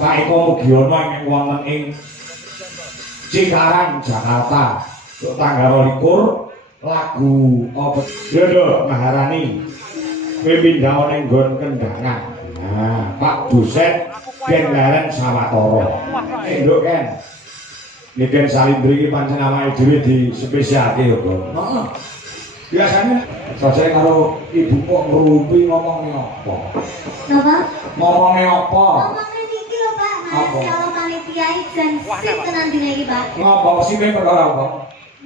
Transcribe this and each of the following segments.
Pak Eko Mugiono ing wonten ing Cikarang Jakarta untuk tanggal 22 lagu apa yo Maharani pindhaon ning nggon Kendangan. Nah, Pak Buset Gendaren Sawatara. Enduk kan. Niki Salindri iki pancen awake dhewe di spesialke yo, Bro. Heeh. Biasanya saja karo ibu kok ngrumpi ngomongnya apa? Napa? Ngomongnya apa? Ngomongnya niki lho, Pak. Mas kalau panitia ijen sip tenan dina iki, Pak. Ngapa sih perkara apa?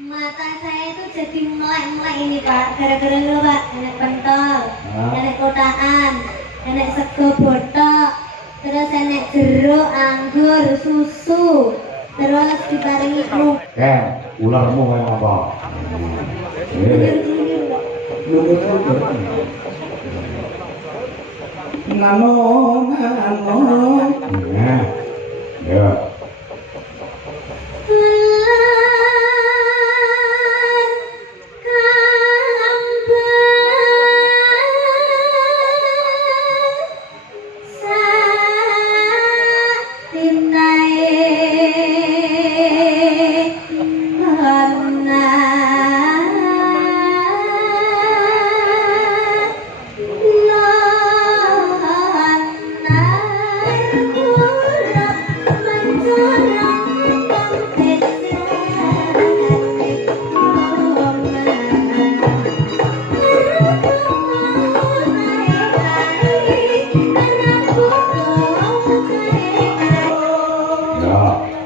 Mata saya itu jadi melek-melek ini, Pak. Gara-gara lho, Pak. Enek pentol, enek kotaan, enek sego botok, terus enek jeruk, anggur, susu. Terus dibarengi kru. Ularmu kayak apa? Nano. Nah, ya.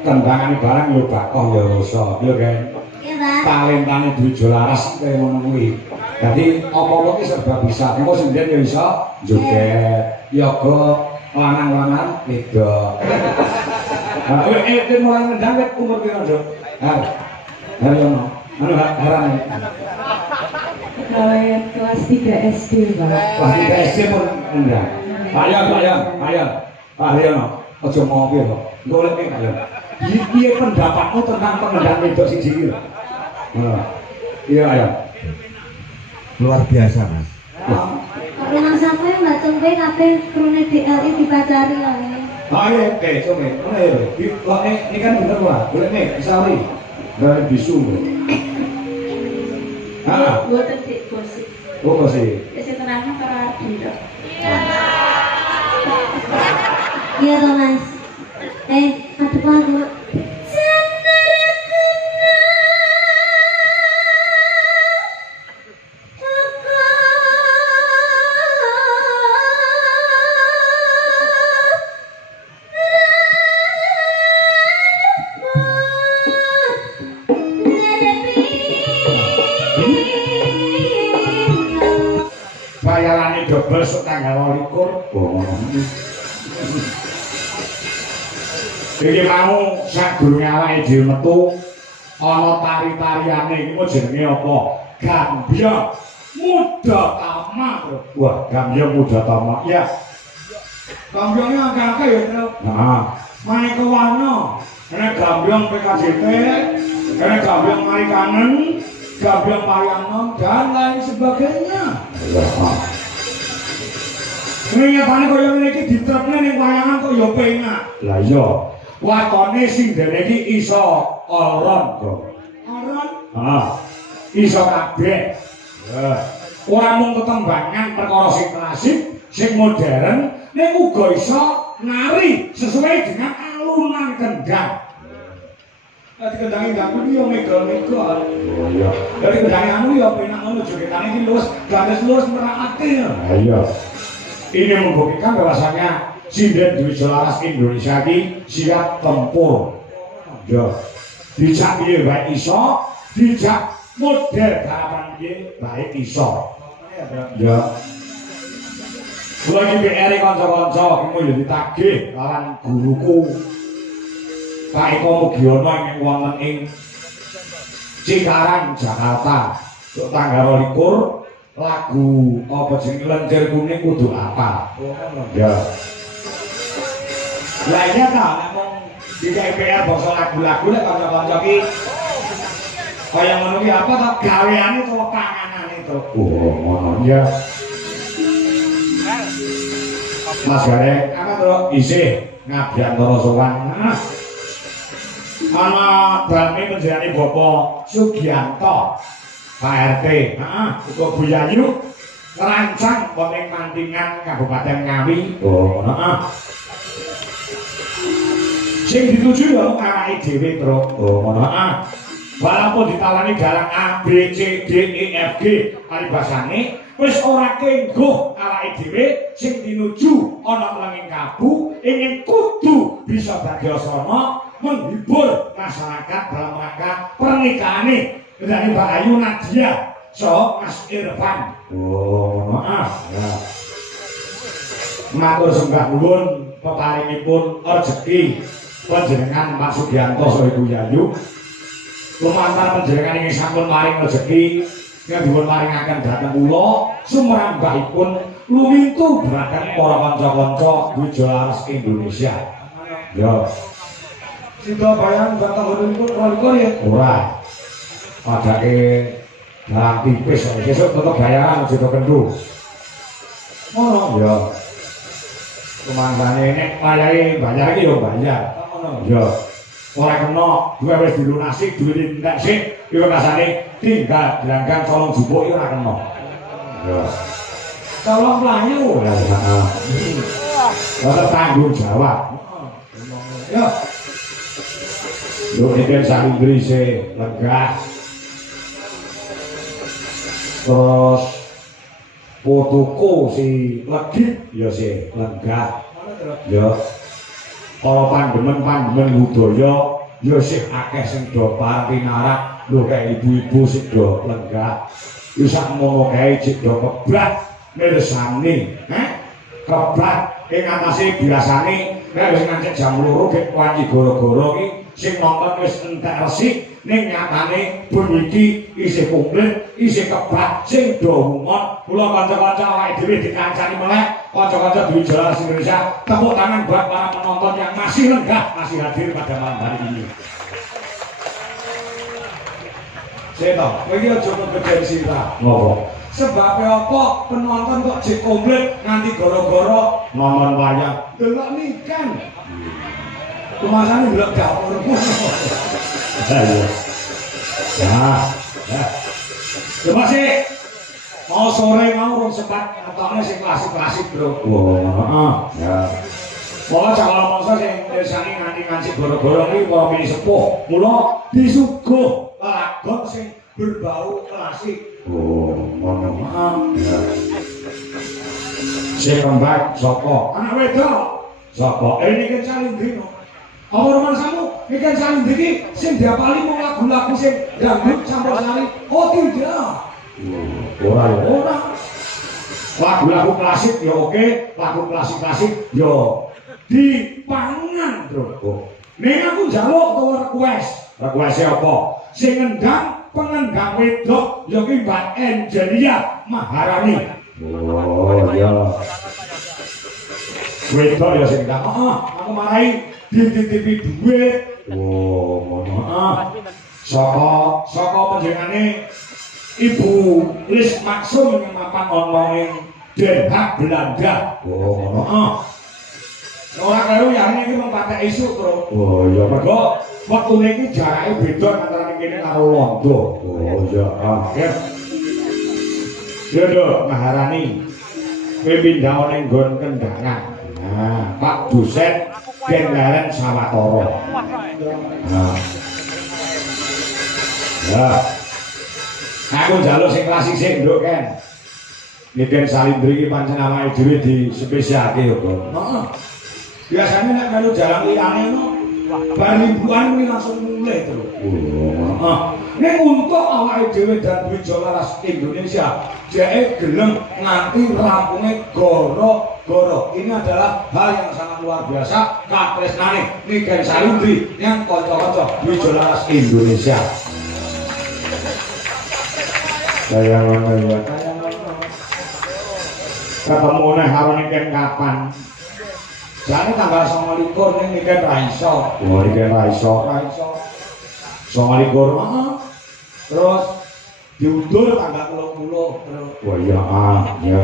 Tendangan barang lho bakoh ya iso, yo kan. Iya, Pak. Talentane duwe jolaras kaya ngono kuwi. Dadi apa-apa ki serba bisa. Engko sendiri ya iso joget, yoga, lanang-lanang wedok. Nah, mulai ngendang wit umur piro, Dok? Ono. Anu haran. Kalian kelas 3 SD, Pak. Kelas 3 SD pun ngendang. Ayo. Pak Riono, aja ngopi kok. Golek ning ayo. Piye pendapatmu tentang pengendang wedok siji iki? Iya, ayo. Luar biasa, Mas. Yang sampai Mbak Tumpe kabeh krune DLI dipacari ya. Ayo, coba. Ini kan bener lah. Boleh nih, sorry. Dari bisu. Buatan dik gosip. Oh, sih. Isi tenangnya karo Adi, Dok. Iya toh, Mas. Adep aku. Bayarane double sok tanggal 22. Iki mau sak durunge awake dhewe metu ana tari-tariane iki mau jenenge apa? Gambyong Mudatama. Wah, Gambyong Mudatama. Ya. Gambyongnya agak-agak ya, Tru. Nah, Maneka Warna. Ana Gambyong PKJT, ana Gambyong Mari Kangen, Gambyong Parianom dan lain sebagainya. Nyatane kaya ngene iki diterapne ning wayangan kok ya penak. Lah iya. Watone sing dene iki iso oron, Bro. Oron? Iso kabeh. Ora mung ketembangan perkara sing klasik, sing modern, ning uga iso nari sesuai dengan alunan kendang. Dadi kendange gak kuwi yo mega-mega. Oh iya. Dadi kendange anu yo penak ngono jogetane iki luwes, garis luwes merakake. Lah iya. Ini membuktikan bahwasanya sinden duit jolaras Indonesia ini siap tempur. Ya, dijak piye baik iso, dijak model garapan piye baik iso. Ya. Kula iki PR kanca-kanca iki yo ditagih lawan guruku. Pak Eko Mugiono ing wonten ing Cikarang Jakarta untuk tanggal 22 lagu apa jenenge lenjer kuning kudu apa? Ya. Lah iya ta, nek mung di KPR basa lagu-lagu lek kanca-kanca iki kaya ngono ki apa ta gaweane to panganane to. Oh, ngono ya. Mas Garek, apa to? Isih Ngabyantara sowan. Ana daleme panjenengane Bapak Sugiyanto Pak RT, uga Bu Yayu ngerancang wonten Mantingan Kabupaten Ngawi. Oh, sing dituju ya awake dhewe, Tru. Oh, ngono. Walaupun ditalani dalang A, B, C, D, E, F, G alibasane wis ora kengguh awake dhewe sing dinuju ana mlenging kabu ingin kudu bisa dadi asrama menghibur masyarakat dalam rangka pernikahan dari Mbak Ayu Nadia so Mas Irfan. Oh, maaf ya. Matur sembah nuwun peparingipun rejeki panjenengan Pak Sugiyanto saha Ibu Yayu. Lumantar panjenengan ingin sampun maring rejeki yang dipun maringaken dhateng kula sumrambahipun lumintu dhateng para kanca-kanca Wijolaras Indonesia. Ya. Sida bayang batang hodipun kula ya. Ora. Padake dalang tipis sesuk tetep bayaran aja kendu. Ngono ya. Kemangsane nek wayahe bayar iki yo bayar. Ngono ya. Ora kena duwe wis dilunasi duwe tindak sik iku rasane tinggal dilanggang colong jupuk iki ora kena. Ya. Colong mlayu. Heeh. Ora tanggung jawab. Ya. Lho iki salindri se lega. Terus fotoku si legit ya si lega. Ya. Para pandemen budaya ya sih akeh sing do parinarak lho kayak ibu-ibu sing do lega. Wis sakmono kae cek do keblat mirsani, keblat ing atase biasane nek wis ngancik jam 2 gek wanci goro-goro iki sing nonton wis entek resik ning nyatane bengi iki isih komplit, isih keblat sing do umon. Kula kanca-kanca awake dhewe dikancani meneh kanca-kanca Wijolaras Indonesia, tepuk tangan buat para penonton yang masih lenggah masih hadir pada malam hari ini. Saya kowe iki aja kegedean sira. Ngopo? Sebab apa penonton kok jek komplit nganti gara-gara nonton wayang delok nikan. Kumasane ndelok dapurmu. Ayo. Ya. Coba sih. Mau sore mau rong sempat ngetokne sing klasik-klasik, Bro. Heeh. Ya. Pokoke kalau mangsa sing mirsani nganti ngancik goro-goro iki para mini sepuh. Mula disuguh lagu sing berbau klasik. Oh, ngono. Ya. Sing kembang sapa? Anak wedok. Sapa? Ini kan Salindrino. Apa rumangsamu? Iki kan Salindri sing diapali mung lagu-lagu sing dangdut campursari. Oh, tidak. Ora. Lagu-lagu klasik ya oke, lagu klasik-klasik ya dipangan, Bro. Ning aku njaluk utawa request apa? Sing ngendang pengendang wedok ya ki Mbak Angelia Maharani. Oh iya. Wedok ya sing ngendang. Aku marahi dititipi duit. Oh, ngono. Saka panjenengane Ibu Lis Maksum yang mapan online Den Haag Belanda. Oh, ngono. Ora karo yane iki mung patek isuk, Bro. Oh iya, mergo wektune iki jarake beda antara kene karo Londo. Oh iya. Ya do, Maharani. Kowe pindah ning nggon kendangan. Nah, Pak dosen Denlaren Sawatara. Nah. Ya. Aku njaluk sing klasik sik nduk kan. Niken Salindri iki pancen awake dhewe dispesialke yo, Bro. Heeh. Biasane nek melu jalan liyane no bar mingguan kuwi langsung mulai terus. Heeh. Nek untuk awake dhewe dan Wijolaras Indonesia dhek gelem nganti rampunge goro-goro. Ini adalah hal yang sangat luar biasa katresnane Niken Salindri yang kanca-kanca Wijolaras Indonesia. Saya ngono. Ketemu neh karo Niken kapan? Jane tanggal 29 ning Niken ra iso. Oh, Niken ra iso. 29. Heeh. Terus diundur tanggal 30 terus. Oh iya, ya.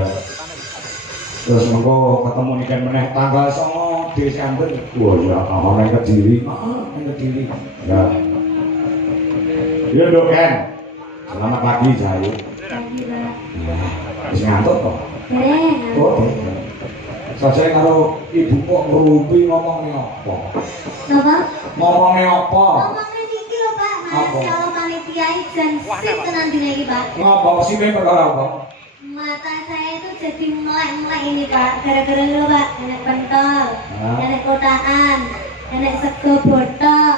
Terus mengko ketemu Niken meneh tanggal 9 Desember. Wah ya, orang Kediri. Yang Kediri. Ya. Ya dok Ken. Selamat pagi Jayu. Pagi Pak. Ya, wis ngantuk kok. Dereng. Oh, saya karo ibu kok ngerumpi ngomongnya apa? Napa? Ngomongnya apa? Ngomongnya iki lho Pak, Mas kalau panitia ijan sip tenan dina iki Pak. Ngomong sih perkara apa? Mata saya itu jadi melek-melek ini Pak, gara-gara lho Pak, nenek pentol, nenek kotaan, nenek sego botok,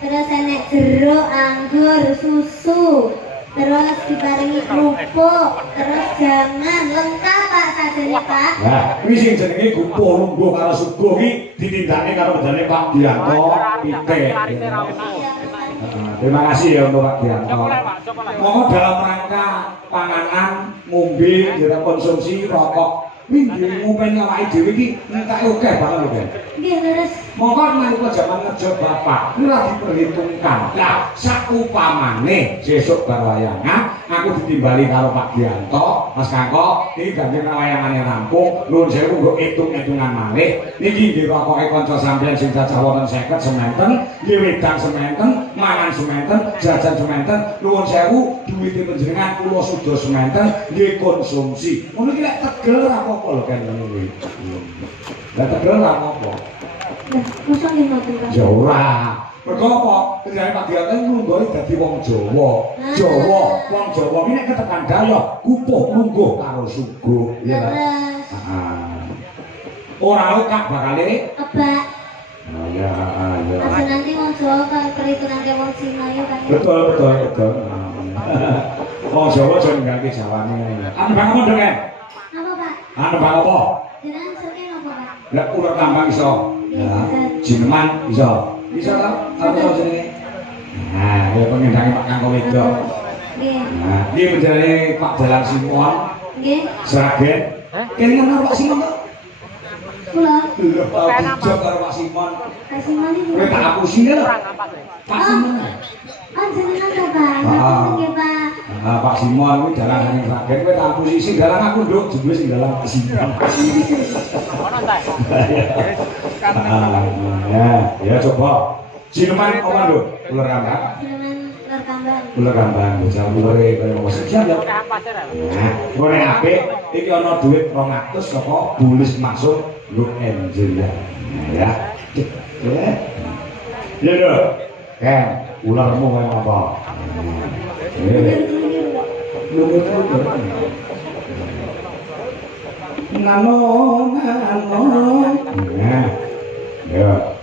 terus nenek jeruk, anggur, susu, terus diparingi kerupuk, terus jangan lengkap Pak sajane Pak. Nah, ini sing jenenge gupuh lungguh karo suguh iki ditindakne karo bejane Pak Dianto Pitik. Terima kasih ya untuk Pak Dianto. Mohon dalam rangka panganan, ngombe, kita konsumsi rokok. Wingi ngomben awake dhewe iki entek akeh banget lho, Ben. Nggih, terus Monggo nalika jaman ngejo Bapak, ora diperhitungkan. Lah, sakupamane sesuk bar wayangan aku ditimbali karo Pak Dianto, Mas Kakok, iki ganti wayangane rampung, nuwun sewu nggo itung-itungan malih. Niki nggih rokoke kanca sampeyan sing cacah wonten 50 sementen, nggih wedang sementen, mangan sementen, jajan sementen, nuwun sewu duwite panjenengan kula suda sementen, nggih konsumsi. Ngono iki lek tegel ora apa-apa lho kan ngono kuwi. Lah tegel ora apa-apa. lah, mosok nggih ngoten Pak. Ya ora. Mergo apa? Kendane Pak Dianto nglungguhi dadi wong Jawa. Jawa, wong Jawa iki nek ketekan daya kupuh lungguh karo suguh, ya ta? Terus Heeh. Ora lokak bakale. kebak. Oh ya, ya. Aja nanti wong Jawa kalau perhitungan ke wong Cina ya Pak. Betul, betul, betul. Wong Jawa aja ninggalke Jawane. Anu bang apa ndek? Apa Pak? Anu bang apa? Jenengan sering apa Pak? Lah ular kambang iso. Ya, jineman iso. Iso ta? Apa jenenge? Nah, ya pengendange Pak Kangko Wedok. Nggih. Nah, iki menjane Pak Dalang Simon, Nggih. Sragen. Kene ngono Pak Simon. Kula Lho, Pak Bijak karo Pak Simon. kasih mali. Kowe tak apusi lho. Pak Simon. Oh, jenengan ta Pak? Nggih Pak. Nah, Pak Simon kuwi dalang ning Sragen, kowe tak apusi sing dalang aku nduk, jebule sing dalang Pak Simon. Ono ta? Ya coba. Jineman apa nduk? Ular kambang. Jenengan ular kambang. Ular kambang, bocah ulure kaya wong siap ya. Nah, ngene apik, iki ana dhuwit 200 saka bulis masuk Look Angel ya. Ya. Ya lho. Kan, ularmu kaya apa? Nano, nano. Nah, ya.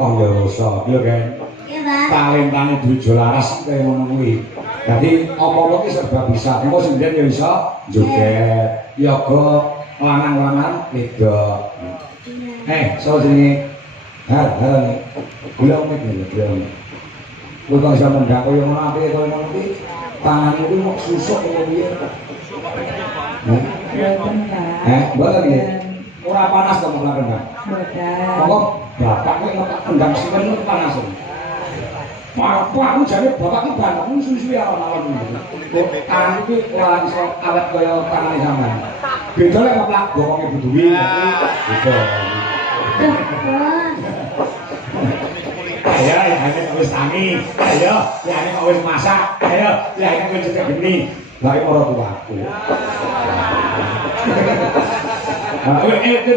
oh ya iso iya kan Iya, Pak. talentane duwe laras kaya ngono kuwi dadi apa-apa ki serba bisa engko sing ya iso joget yoga lanang-lanang wedok so jenenge har gula umek lho gula kowe kok iso mendhak koyo ngono apike koyo ngono kuwi tangan itu mau susuk koyo piye Boten, Pak. mboten nggih ora panas to mung rendang Boten. monggo bapak kowe ngepak rendang simen itu panas Pak, aku jane bapak ki bangun susu-susu alon-alon kok tangan iki ora iso awet kaya tangane sampean beda lek ngeplak bokonge buduwi beda ayo ya ini wis tangi ayo ya ini wis masak ayo ya ini wis cetek geni lha iki ora tuaku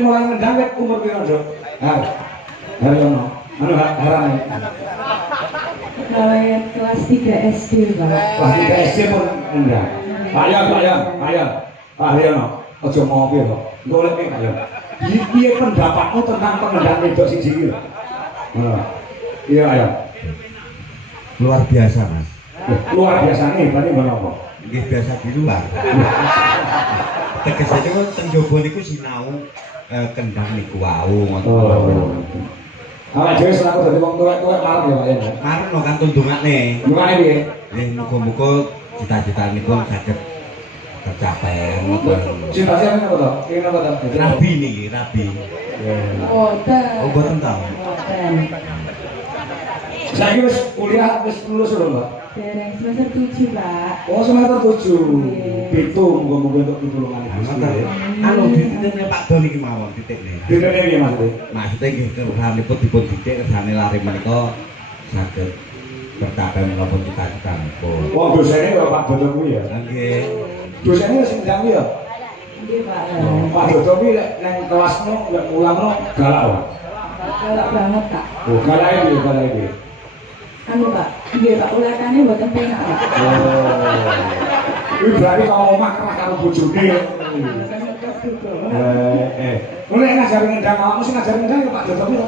mulai ngendang wis umur piro Dok hari ono anu harane Kalau kelas 3 SD, Pak. kelas 3 SD pun ngendang ayo no aja ngopi kok golek ayo piye pendapatmu tentang pengendang wedok siji iki lho iya ayo Luar biasa, Mas. luar biasa nih berarti ngono apa Nggih biasa di luar. Tegesane kok teng jaba niku sinau kendang niku wau ngoten. Awak dhewe selaku dadi wong tuwek-tuwek marep ya Pak ya. Marep no kan tundungane. Gimana piye? Nggih muga-muga cita-cita niku saged tercapai ngoten. Cita-citane apa to? Kene apa to? Rabi niki, rabi. Boten. Oh, boten ta. Boten. Saiki wis kuliah wis lulus lho, Mbak. Dereng semester 7, Pak. Oh, semester 7. Pitu muga-muga untuk pitulungan Gusti. Anu dititipne Pak Don iki mawon titikne. Ditene piye maksudnya? Maksudnya nggih kersane dipun didik kersane lari menika saged tercapai menapa cita-cita nipun. Wong dosene karo Pak Dodo kuwi ya. Nggih. Dosene wis ndang ya. Nggih, Pak. Pak Dodo kuwi lek nang kelasmu lek mulangno galak wae. Galak banget, Kak. Oh, galake piye? Anu, Pak. Nggih, Pak, ulatane boten penak, Pak. Oh. Iku berarti kau omah kerah karo bojone. Boten ngertos juga, Pak. Kowe nek ngajari ngendang awakmu sing ngajari ngendang ya Pak Dodo piro?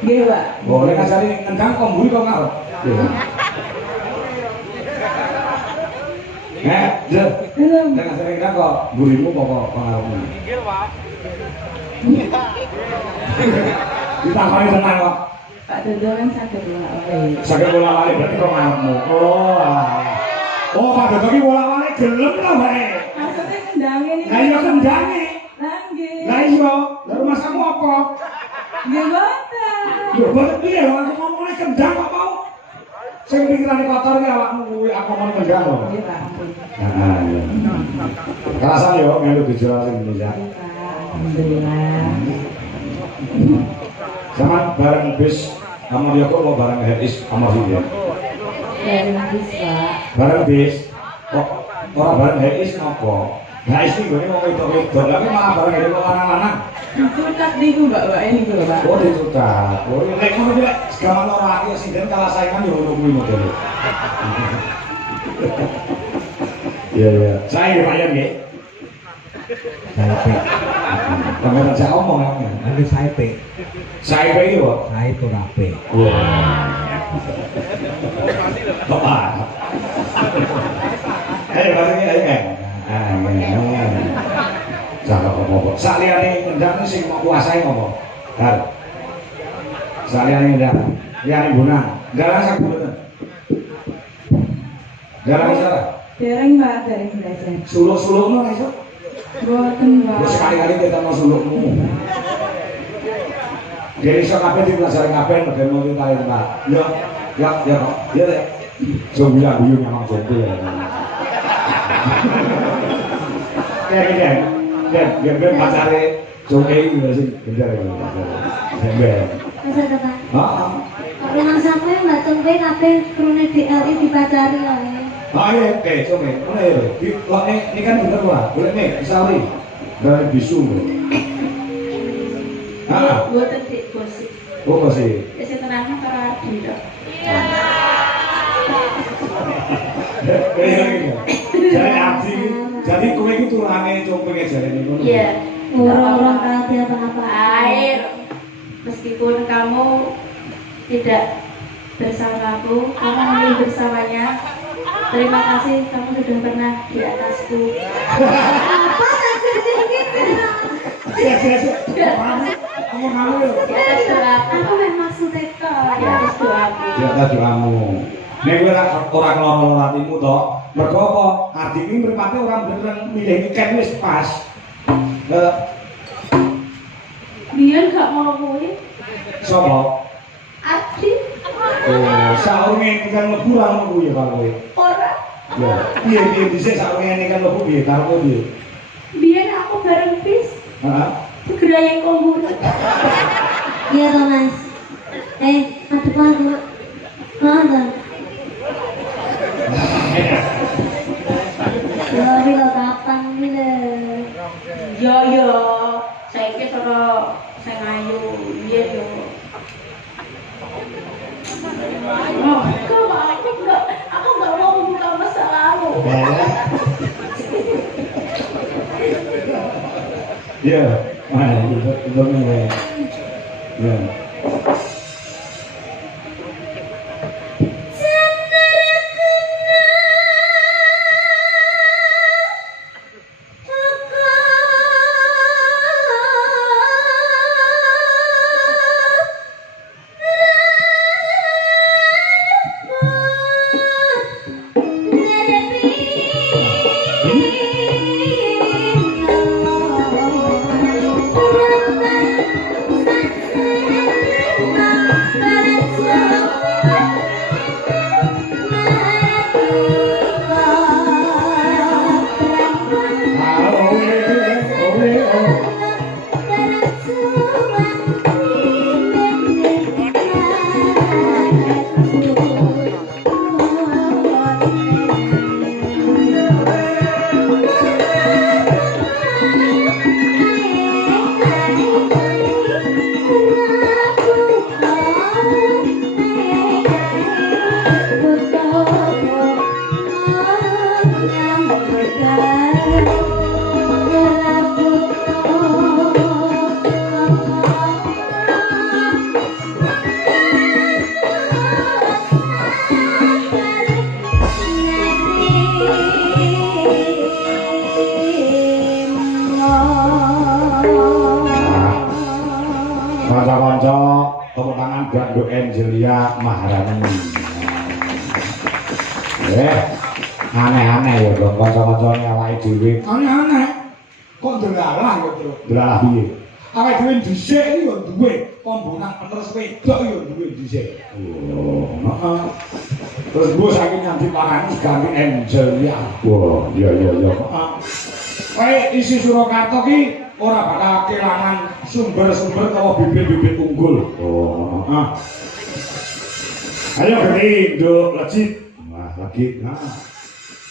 Nggih, Pak. Oh, nek ngajari ngendang kok mburi kok ngarep. Je. Nek ngajari ngendang kok mburimu kok ngarepmu. Pinggir, Pak. Ditakoni tenang kok. Pak Dodo kan saged bolak-balik. Saged bola-balik berarti kok ngarepmu. Oh. Oh, Pak Dodo ki bola-balik gelem lho bae. Maksudnya kendangnya nih. Lah iya kendange. Nggih. Lah iya, lha rumah kamu apa? Nggih, boten. Yo boten piye lho aku ngomongnya kendang kok mau. Sing pikirane kotor ki awakmu kuwi aku ngomong kendang lho. Nggih, Pak. Ampun. Nah, iya. Kerasan yo melu dijelasin Indonesia. Nggih, Pak. Alhamdulillah. Sama bareng bis Amor Yoko mau bareng Heris Amor ya. Dari bis, Pak. Bareng bis. Kok ora bareng Heris napa? Heris iki gone wong wedok-wedok, lha malah bareng Heris wong lanang-lanang. Dicutat niku, Mbak ini lho, Pak. Oh, dicutat. Oh, lek ngono iki lek gaman ora aki sinden kalah saingan yo ngono kuwi model. Iya. Saya Pak Yan nggih. Saya pe. Sampeyan saya omong ya. Anu saya pe. Saya iki kok. Saya itu rapi. Bapak. Bareng ayo kan. Jangan apa-apa. Saliyane ngendang sing mau kuasai apa? Har. Saliyane ngendang. Ya Ibuna. Garang sak mboten. Garang salah. Dereng, Pak, dereng belajar. Suluk-sulukno iso. Boten, Pak. Wis sekali-kali kita mau sulukmu. Jadi iso kabeh dipelajari kabeh model mau kita Pak. Ya. Ya. Coba guyu memang coba ya. Ya, pacare coba iki lho sing bener ya. Bener. Masa to, Pak? Heeh. Kok rumah sampe Mbak Tumpe kabeh krune DLI dipacari ya. Iya, coba. Ngono ya. Kok ini kan bener ora? Boleh nih, isauri. Dari bisu. Boten dik gosip. Oh, sih. Wis terangno karo Ardi to. Jadi abdi, jadi kowe iki turunane coba jare niku. Iya. Ora-ora kate apa-apa. Air. Meskipun kamu tidak bersamaku, kamu memilih bersamanya. Terima kasih kamu sudah pernah di atasku. Apa maksudnya gitu? Kamu kamu yo. Di atas doaku. Aku memang maksudnya kok. Di atas doaku. Di atas doamu. Nek kowe ora keloro hatimu to, mergo apa? Adi iki mripate ora bener milih ikan wis pas. Biar gak mau kuwi. Sopo? Adi Oh, saurunge ikan mlebu ra ngono kuwi ya karo kowe. ora. Ya, piye dhisik saurunge ikan mlebu piye karo kowe piye? Biar aku bareng bis. Heeh. Gerayang kombur. Iya toh Mas. Aduh. Mana? Tapi lo kapan gila? Yo, saiki saka sing ayu, biyen yo. Oh, aku nggak mau membuka masalahmu. Ya, itu nih. Ya. Kanca-kanca tepuk tangan Ganduk Angelia Maharani. Aneh-aneh ya dong kanca-kancane awake dhewe. Aneh-aneh. Kok ndelalah ya, Bro? Ndelalah piye? Awake dhewe dhisik iki ya duwe pembonan penerus wedok ya duwe dhisik. Oh, heeh. Terus gue saking nganti parani ganti Angelia. Wah, iya. Heeh. Kowe isi Surakarta ki ora bakal kelangan sumber-sumber utawa bibit-bibit unggul. Oh, heeh. Ayo gede, nduk, lecit. Wah, lagi. Nah.